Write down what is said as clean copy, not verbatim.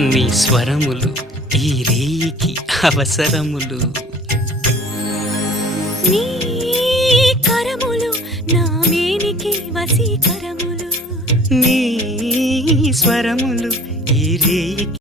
నీ స్వరములు ఈ రేయికి అవసరములు. నీ కరములు నా మేనికి వశీకరములు. నీ స్వరములు ఈ రేయికి